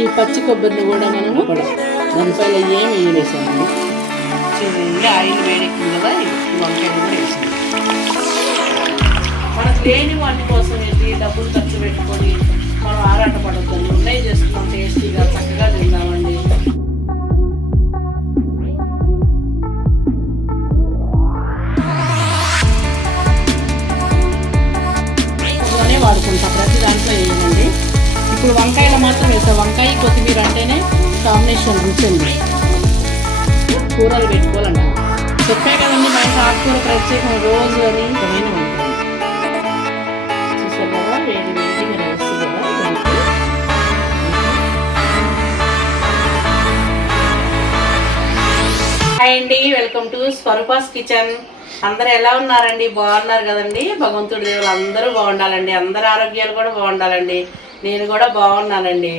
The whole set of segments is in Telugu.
ఈ పచ్చి కొబ్బరిని కూడా మనము దానిపైన ఏమి వేసామండి. చూడండి ఆయిల్ వేడెక్కింది కదా, వంకాయలు కూడా వేసాము. మనకు లేని వాటి కోసం ఏంటి డబ్బులు ఖర్చు పెట్టుకొని మనం ఆరాట పడద్దండి. ఉన్నాయి చేసుకున్నాం, టేస్టీగా చక్కగా తిందామండి. వాడుకుంటాం ప్రతి దాంట్లో వేయమండి. ఇప్పుడు వంకాయలు మాత్రం వేస్తాం. వంకాయ కొత్తిమీర అంటేనే కాంబినేషన్ రుచింది. కూరలు పెట్టుకోవాలంట చెప్పే కదండి, బయట ఆకుకూర ప్రత్యేకం రోజు అని ఇష్టమైన వంకాయ చూసారు కదా, వేడి వేడిగా వేస్తుంది కదా. హాయ్ అండి, వెల్కమ్ టు స్వరూపాస్ కిచెన్. అందరూ ఎలా ఉన్నారండి? బాగున్నారు కదండి. భగవంతుడి దేవులు అందరూ బాగుండాలండి, అందరి ఆరోగ్యాలు కూడా బాగుండాలండి. నేను కూడా బాగున్నానండి.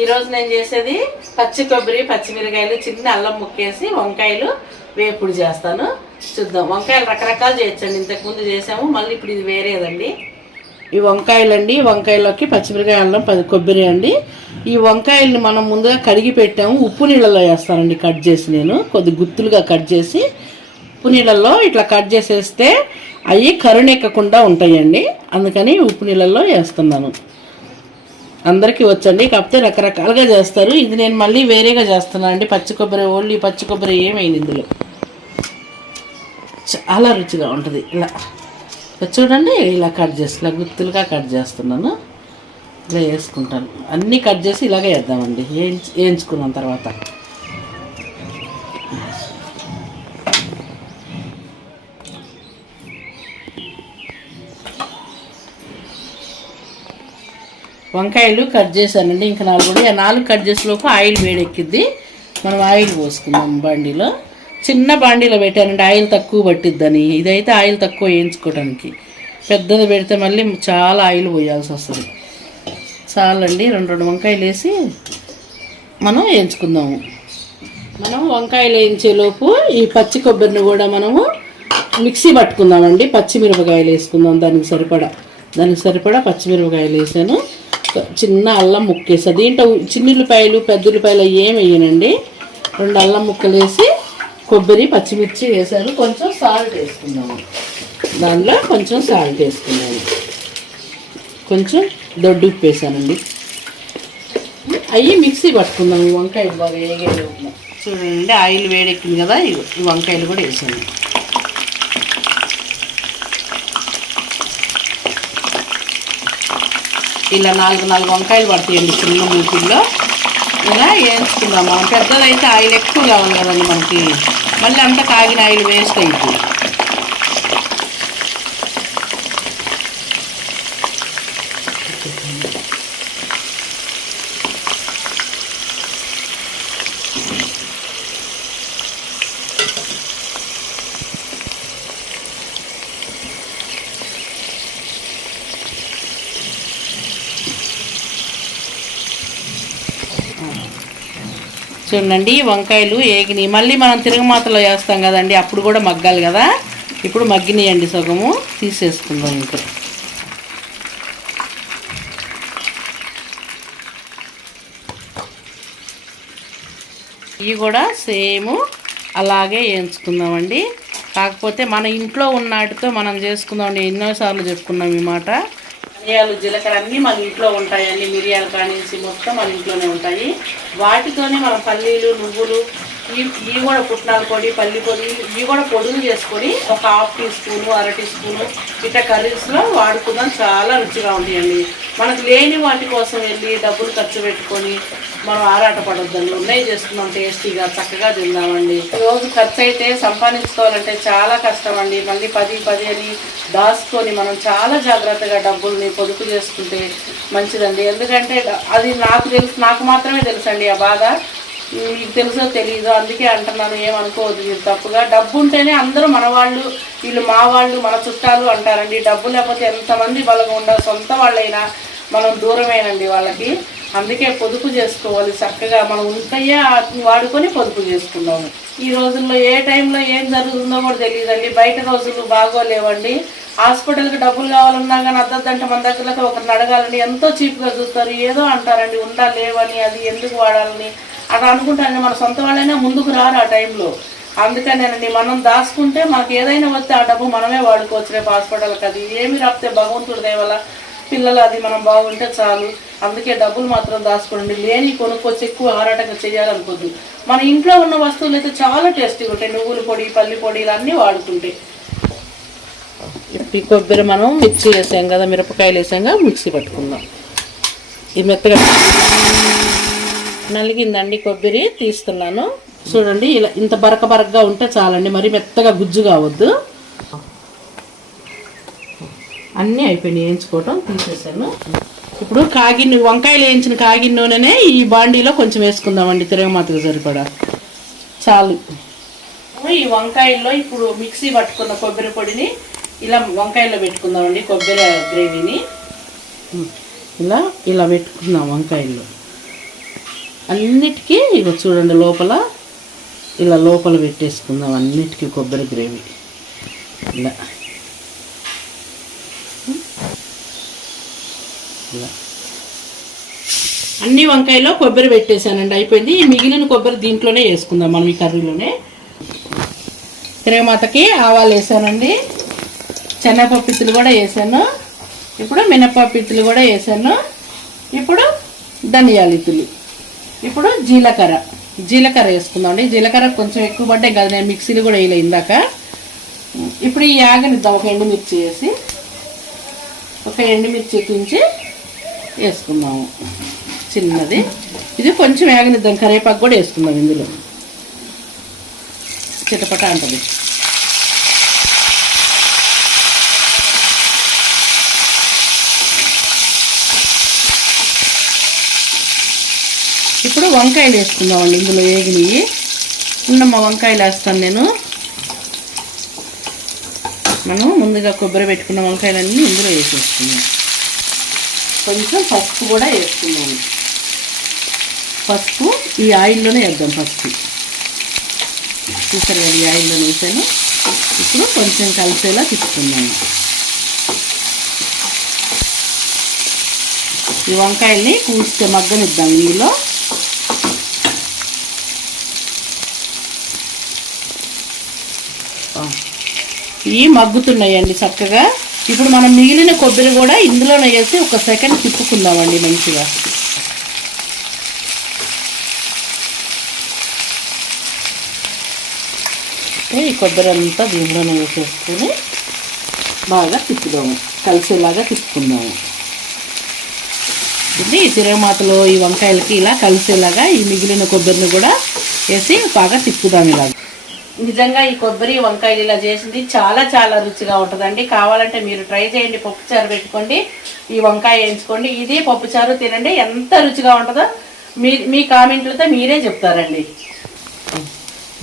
ఈరోజు నేను చేసేది పచ్చి కొబ్బరి, పచ్చిమిరకాయలు, చిన్న అల్లం ముక్కేసి వంకాయలు వేపుడు చేస్తాను. చూద్దాం. వంకాయలు రకరకాలు చేయొచ్చండి, ఇంతకుముందు చేసాము, మళ్ళీ ఇప్పుడు ఇది వేరేదండి. ఈ వంకాయలు అండి, వంకాయలోకి పచ్చిమిరకాయ, అల్లం, కొబ్బరి అండి. ఈ వంకాయల్ని మనం ముందుగా కడిగి పెట్టాము, ఉప్పు నీళ్ళలో వేస్తానండి. కట్ చేసి నేను కొద్ది గుత్తులుగా కట్ చేసి ఉప్పు నీళ్ళల్లో ఇట్లా కట్ చేసేస్తే అవి కరుణెక్కకుండా ఉంటాయండి. అందుకని ఉప్పు నీళ్ళల్లో వేస్తున్నాను. అందరికీ వచ్చండి, కాకపోతే రకరకాలుగా చేస్తారు. ఇది నేను మళ్ళీ వేరేగా చేస్తున్నాను అండి. పచ్చి కొబ్బరి, ఓన్లీ పచ్చి కొబ్బరి ఏమైంది ఇందులో, చాలా రుచిగా ఉంటుంది. ఇలా చూడండి, ఇలా కట్ చేసి ఇలా గుత్తులుగా కట్ చేస్తున్నాను. ఇలా వేసుకుంటాను. అన్నీ కట్ చేసి ఇలాగే వేద్దామండి, వేయించుకున్న తర్వాత. వంకాయలు కట్ చేశానండి, ఇంకా 4 కట్ చేసేలోపు ఆయిల్ వేడెక్కిద్ది. మనం ఆయిల్ పోసుకుందాం బండిలో. చిన్న బండిలో పెట్టానండి, ఆయిల్ తక్కువ పట్టిద్దని. ఇదైతే ఆయిల్ తక్కువ వేయించుకోవడానికి, పెద్దది పెడితే మళ్ళీ చాలా ఆయిల్ పోయాల్సి వస్తుంది. చాలండి, 2 వంకాయలు వేసి మనం వేయించుకుందాము. మనం వంకాయలు వేయించేలోపు ఈ పచ్చి కొబ్బరిని కూడా మనము మిక్సీ పట్టుకుందామండి. పచ్చిమిరపకాయలు వేసుకుందాం, దానికి సరిపడా పచ్చిమిరపకాయలు వేసాను. చిన్న అల్లం ముక్కేసా. దీంట్లో చిన్నుల్లిపాయలు, పెద్దల్లిపాయలు ఏం వేయనండి. 2 అల్లం ముక్కలు వేసి కొబ్బరి, పచ్చిమిర్చి వేసాను. కొంచెం సాల్ట్ వేసుకున్నాము, దానిలో కొంచెం సాల్ట్ వేసుకున్నాను. కొంచెం దొడ్డు ఉప్పు వేసానండి. అవి మిక్సీ పట్టుకుందాము. వంకాయ బాగా వేగేది చూడండి, ఆయిల్ వేడెక్కింది కదా, ఈ వంకాయలు కూడా వేసాను. ఇలా 4 వంకాయలు పడతాయండి చిన్న మూకుల్లో. ఇలా వేయించుకుందాం. మనం పెద్దదైతే ఆయిల్ ఎక్కువ కావాలి కదండి మనకి, మళ్ళీ అంతా కాగిన ఆయిల్ వేస్ట్ అవుతుంది. చూడండి, వంకాయలు ఏగినాయి. మళ్ళీ మనం తిరగమాతలో వేస్తాం కదండి, అప్పుడు కూడా మగ్గాలి కదా. ఇప్పుడు మగ్గినాయండి, సగము తీసేసుకుందాం. ఇంకా ఇవి కూడా సేమ్ అలాగే వేయించుకుందామండి. కాకపోతే మన ఇంట్లో ఉన్నటితో మనం చేసుకుందామండి. ఎన్నోసార్లు చెప్పుకున్నాం ఈ మాట. ధనియాలు, జీలకర్ర అన్నీ మన ఇంట్లో ఉంటాయండి. మిరియాలు కానించి మొత్తం మన ఇంట్లోనే ఉంటాయి. వాటితోనే మనం పల్లీలు, నువ్వులు, ఇవి కూడా పుట్నాల పొడి, పల్లి పొడి, ఇవి కూడా పొడులు చేసుకొని ఒక 1/2 టీ స్పూను, 1/2 టీ స్పూను ఇట్లా కర్రీస్లో వాడుకుందాం. చాలా రుచిగా ఉంటాయండి. మనకు లేని వాటి కోసం వెళ్ళి డబ్బులు ఖర్చు పెట్టుకొని మనం ఆరాట పడొద్దండి. ఉన్నాయి చేసుకున్నాం, టేస్టీగా చక్కగా తిందామండి. రోజు ఖర్చు అయితే సంపాదించుకోవాలంటే చాలా కష్టం అండి. మళ్ళీ 10 అని దాచుకొని మనం చాలా జాగ్రత్తగా డబ్బుల్ని పొదుపు చేసుకుంటే మంచిదండి. ఎందుకంటే అది నాకు మాత్రమే తెలుసండి ఆ బాధ. మీకు తెలుసో తెలీదు, అందుకే అంటున్నాను, ఏమనుకోవద్దు మీరు తప్పుగా. డబ్బు ఉంటేనే అందరూ మన వాళ్ళు, వీళ్ళు మా వాళ్ళు, మన చుట్టాలు అంటారండి. డబ్బు లేకపోతే ఎంతమంది బలంగా ఉండాలి, సొంత వాళ్ళైనా మనం దూరమేనండి వాళ్ళకి. అందుకే పొదుపు చేసుకోవాలి చక్కగా. మనం ఉంటాయే వాడుకొని పొదుపు చేసుకుందాము. ఈ రోజుల్లో ఏ టైంలో ఏం జరుగుతుందో కూడా తెలియదండి. బయట రోజులు బాగోలేవండి. హాస్పిటల్కి డబ్బులు కావాలన్నా కానీ అద్దద్దంటే మన దగ్గరకి ఒకరిని అడగాలని ఎంతో చీప్గా చూస్తారు. ఏదో అంటారండి ఉందా లేవని, అది ఎందుకు వాడాలని అట్లా అనుకుంటారండి. మన సొంత వాళ్ళైనా ముందుకు రారు ఆ టైంలో. అందుకనేనండి మనం దాచుకుంటే మనకు ఏదైనా వస్తే ఆ డబ్బు మనమే వాడుకోవచ్చు రేపు హాస్పిటల్కి. అది ఏమి రాపితే భగవంతుడి దయ వల్ల పిల్లలు అది మనం బాగుంటే చాలు. అందుకే డబ్బులు మాత్రం దాచుకోండి. లేని కొనుక్కొచ్చి ఎక్కువ ఆరాటంగా చేయాలనుకోద్దు. మన ఇంట్లో ఉన్న వస్తువులు అయితే చాలా టేస్టీగా ఉంటాయి. నువ్వుల పొడి, పల్లి పొడి ఇవన్నీ వాడుకుంటే. ఈ కొబ్బరి మనం మిక్సీ వేసాం కదా, మిరపకాయలు వేసాక మిక్సీ పట్టుకుందాం. ఇది మెత్తగా నలిగిందండి కొబ్బరి, తీస్తున్నాను. చూడండి ఇలా ఇంత బరక బరకగా ఉంటే చాలండి, మరి మెత్తగా గుజ్జు కావద్దు. అన్నీ అయిపోయినాయి వేయించుకోవటం, తీసేసాను. ఇప్పుడు కాగిన వంకాయలు వేయించిన కాగిన నూనెనే ఈ బాండీలో కొంచెం వేసుకుందామండి, తిరగమాతకు సరిపడా చాలు. ఈ వంకాయల్లో ఇప్పుడు మిక్సీ పట్టుకున్న కొబ్బరి పొడిని ఇలా వంకాయలో పెట్టుకుందామండి. కొబ్బరి గ్రేవీని ఇలా ఇలా పెట్టుకుందాం వంకాయల్లో అన్నిటికీ. ఇక చూడండి లోపల ఇలా లోపల పెట్టేసుకుందాం అన్నిటికీ కొబ్బరి గ్రేవీ ఇలా ఇలా అన్ని వంకాయలో కొబ్బరి పెట్టేశానండి, అయిపోయింది. ఈ మిగిలిన కొబ్బరి దీంట్లోనే వేసుకుందాం మనం, ఈ కర్రీలోనే. తిరగమాతకి ఆవాలు వేసానండి, శనగపప్పు ఇత్తులు కూడా వేసాను, ఇప్పుడు మినపప్పు ఇత్తులు కూడా వేసాను, ఇప్పుడు ధనియాల ఇత్తులు, ఇప్పుడు జీలకర్ర వేసుకుందామండి. జీలకర్ర కొంచెం ఎక్కువ పడ్డాయి కదా, నేను మిక్సీలు కూడా వేయలే ఇందాక. ఇప్పుడు ఈ యాగనిద్దాం, ఒక ఎండుమిర్చి వేసి, ఒక ఎండుమిర్చి ఎక్కించి వేసుకుందాము చిన్నది. ఇది కొంచెం యాగనిద్దాం, కరివేపాకు కూడా వేసుకుందాం ఇందులో, చిటపట అంటది. ఇప్పుడు వంకాయలు వేసుకుందామండి ఇందులో, ఏగినవి ఉన్నమ్మ వంకాయలు వేస్తాను నేను. మనం ముందుగా కొబ్బరి పెట్టుకున్న వంకాయలన్నీ ఇందులో వేసేసుకుందాం. కొంచెం పసుపు కూడా వేసుకుందాము, పసుపు ఈ ఆయిల్లోనే వేద్దాం. పసుపు చూసారు కదా, ఈ ఆయిల్లోనే వేసాను. ఇప్పుడు కొంచెం కలిసేలా తిప్పుకుందాము. ఈ వంకాయల్ని కూస్తే మగ్గనిద్దాం ఇందులో. ఇవి మగ్గుతున్నాయండి చక్కగా. ఇప్పుడు మనం మిగిలిన కొబ్బరి కూడా ఇందులోనే వేసి ఒక సెకండ్ తిప్పుకుందామండి మంచిగా. ఈ కొబ్బరి అంతా దీంట్లోనే వేసేసుకొని బాగా తిప్పుదాము, కలిసేలాగా తిప్పుకుందాము. ఇది ఈ తిరగమాతలో ఈ వంకాయలకి ఇలా కలిసేలాగా ఈ మిగిలిన కొబ్బరిని కూడా వేసి బాగా తిప్పుదాం ఇలా. నిజంగా ఈ కొబ్బరి వంకాయలు ఇలా చేసింది చాలా చాలా రుచిగా ఉంటుందండి. కావాలంటే మీరు ట్రై చేయండి, పప్పుచారు పెట్టుకోండి, ఈ వంకాయ వేయించుకోండి, ఇది పప్పుచారు తినండి, ఎంత రుచిగా ఉంటుందో మీ కామెంట్లతో మీరే చెప్తారండి.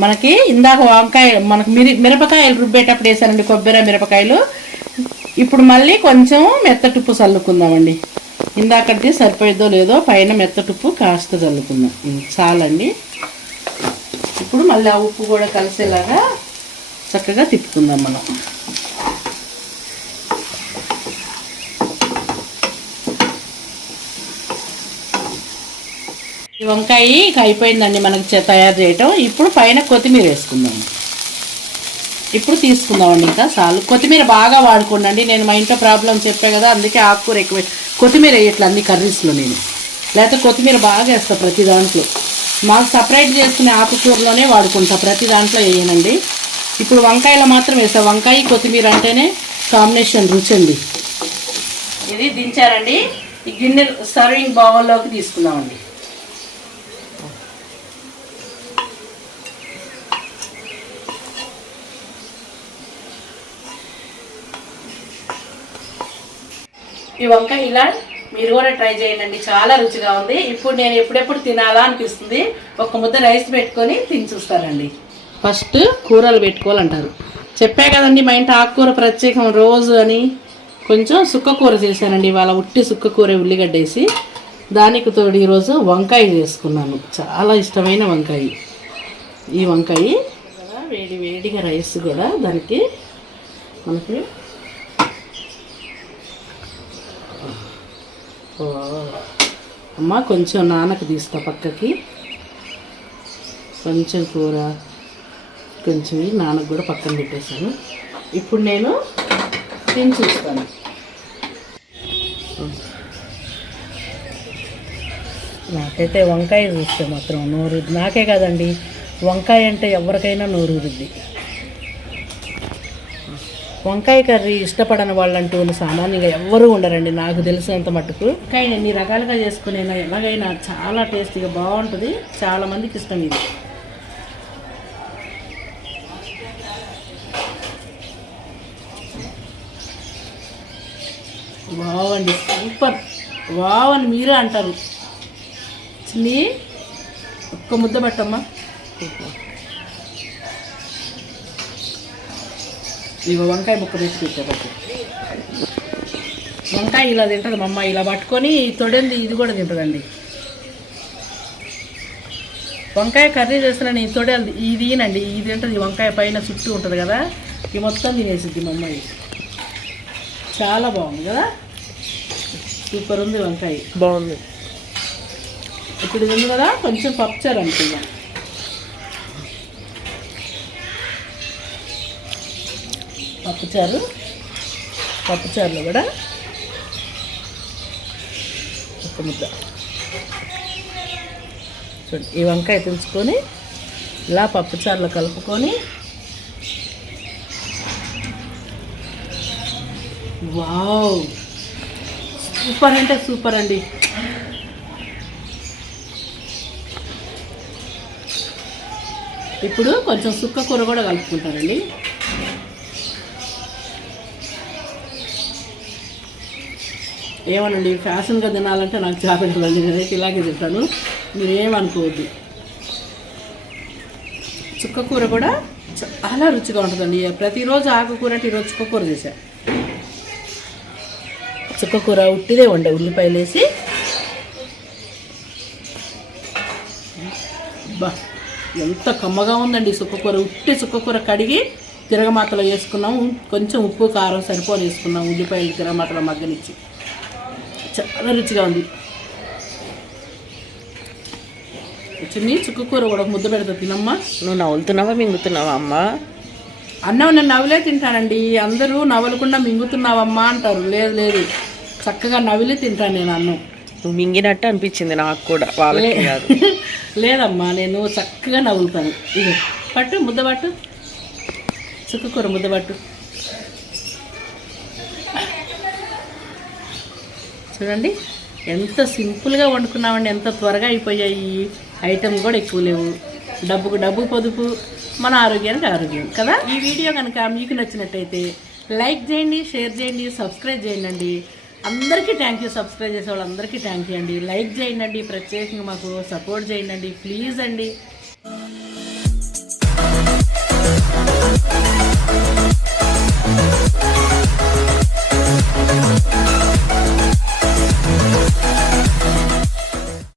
మనకి ఇందాక వంకాయ మనకు మిరపకాయలు రుబ్బేటప్పుడు వేసానండి కొబ్బరి మిరపకాయలు. ఇప్పుడు మళ్ళీ కొంచెం మెత్తటుప్పు చల్లుకుందామండి. ఇందాకది సరిపోయిద్దో లేదో పైన మెత్తటుప్పు కాస్త చల్లుకుందాం, చాలండి. ఇప్పుడు మళ్ళీ ఆ ఉప్పు కూడా కలిసేలాగా చక్కగా తిప్పుకుందాం మనం. ఈ వంకాయ ఇక అయిపోయిందండి మనకి తయారు చేయటం. ఇప్పుడు పైన కొత్తిమీర వేసుకుందాం. ఇప్పుడు తీసుకుందామండి, ఇంకా చాలు. కొత్తిమీర బాగా వాడుకోండి. నేను మా ఇంట్లో ప్రాబ్లం చెప్పాను కదా, అందుకే ఆకుకూర ఎక్కువ కొత్తిమీర వేయట్లే అన్ని కర్రీస్లో నేను, లేకపోతే కొత్తిమీర బాగా వేస్తా ప్రతి దాంట్లో. మాకు సపరేట్ చేసుకునే ఆకుకూరలోనే వాడుకుంటా, ప్రతి దాంట్లో వేయనండి. ఇప్పుడు వంకాయలో మాత్రం వేస్తా. వంకాయ కొత్తిమీర అంటేనే కాంబినేషన్ రుచి అండి. ఇది దించారండి, ఈ గిన్నె సర్వింగ్ బౌల్లోకి తీసుకుందామండి. ఈ వంకాయ ఇలా మీరు కూడా ట్రై చేయండి, చాలా రుచిగా ఉంది. ఇప్పుడు నేను ఎప్పుడెప్పుడు తినాలా అనిపిస్తుంది. ఒక ముద్ద రైస్ పెట్టుకొని తిని చూస్తానండి. ఫస్ట్ కూరలు పెట్టుకోవాలంటారు, చెప్పా కదండి మా ఇంటి ఆకుకూర ప్రత్యేకం రోజు అని. కొంచెం సుక్కకూర చేశానండి ఇవాళ, ఉట్టి సుక్కకూర ఉల్లిగడ్డ వేసి. దానికి తోడు ఈరోజు వంకాయ చేసుకున్నాను, చాలా ఇష్టమైన వంకాయ. ఈ వంకాయ వేడి వేడిగా రైస్ కూడా దానికి మనకి అమ్మ కొంచెం నానకు తీస్తా పక్కకి, కొంచెం కూర కొంచెం నానకు కూడా పక్కన పెట్టేశాను. ఇప్పుడు నేను తిని చూస్తాను. నాకైతే వంకాయ చూస్తే మాత్రం నోరుద్ది. నాకే కాదండి, వంకాయ అంటే ఎవరికైనా నోరుద్ది. వంకాయ కర్రీ ఇష్టపడని వాళ్ళంటూ సామాన్యంగా ఎవ్వరూ ఉండరండి నాకు తెలిసినంత మట్టుకు. వంకాయని ఎన్ని రకాలుగా చేసుకునేనా ఎలాగైనా చాలా టేస్టీగా బాగుంటుంది. చాలామందికి ఇష్టం ఇది. వావ్ అండి, సూపర్. వావ్ అని మీరే అంటారు. చిన్ని ఒక్క ముద్ద పట్టమ్మా. ఇగో వంకాయ ముక్క పెట్టి పెట్టేటట్టు. వంకాయ ఇలా తింటుంది మా అమ్మ, ఇలా పట్టుకొని తొడేంది ఇది కూడా తింటుందండి. వంకాయ కర్రీ చేస్తున్నా నేను తొడేది ఇది తినండి, ఇది తింటుంది. వంకాయ పైన చుట్టూ ఉంటుంది కదా, ఇది మొత్తం తినేసిద్ది మా అమ్మాయి. చాలా బాగుంది కదా, సూపర్ ఉంది వంకాయ, బాగుంది. ఇప్పుడు ఇది ఉంది కదా, కొంచెం పప్పుచారు అనుకుందాం. పప్పుచారులో కూడా ఒక ముద్ద చూడండి. ఈ వంకాయ తుంచుకొని ఇలా పప్పుచారులో కలుపుకొని, వావ్ సూపర్ అంటే సూపర్ అండి. ఇప్పుడు కొంచెం సుక్క కూర కూడా కలుపుకుంటానండి. ఏమనండి, ఫ్యాషన్గా తినాలంటే నాకు చేపట్టదండి, నేనైతే ఇలాగే తింటాను, మీరేమనుకోవద్దు. చుక్కకూర కూడా చాలా రుచిగా ఉంటుందండి. ప్రతిరోజు ఆకుకూర అంటే ఈరోజు చుక్కకూర చేశా. చుక్కకూర ఉట్టిదే ఉండే, ఉల్లిపాయలు వేసి బా ఎంత కమ్మగా ఉందండి చుక్కకూర. ఉట్టి చుక్కకూర కడిగి తిరగమాతలో వేసుకున్నాము, కొంచెం ఉప్పు కారం సరిపోని వేసుకున్నాము, ఉల్లిపాయలు తిరగమాతలో మగ్గనిచ్చి చాలా రుచిగా ఉంది. చిన్ని చుక్కకూర కూడా ముద్ద పెడతా తినమ్మా. నువ్వు నవ్వులుతున్నావా మింగుతున్నావా అమ్మ? అన్నం నేను నవ్వులే తింటానండి. అందరూ నవ్వలకుండా మింగుతున్నావమ్మా అంటారు. లేదు లేదు, చక్కగా నవ్వులే తింటాను నేను అన్నం. నువ్వు మింగినట్టు అనిపించింది నాకు కూడా, వాళ్ళకి కాదు. లేదమ్మా, నేను చక్కగా నవ్వులుతాను. ఇది పట్టు, ముద్ద పట్టు, చుక్కకూర ముద్ద పట్టు. చూడండి ఎంత సింపుల్గా వండుకున్నామండి, ఎంత త్వరగా అయిపోయాయి. ఐటమ్ కూడా ఎక్కువ లేవు. డబ్బుకు డబ్బు పొదుపు, మన ఆరోగ్యానికి ఆరోగ్యం కదా. ఈ వీడియో కనుక మీకు నచ్చినట్టయితే లైక్ చేయండి, షేర్ చేయండి, సబ్స్క్రైబ్ చేయండి. అందరికీ థ్యాంక్ యూ. సబ్స్క్రైబ్ చేసే వాళ్ళందరికీ థ్యాంక్ యూ అండి. లైక్ చేయండి, ప్రత్యేకంగా మాకు సపోర్ట్ చేయండి, ప్లీజ్ అండి.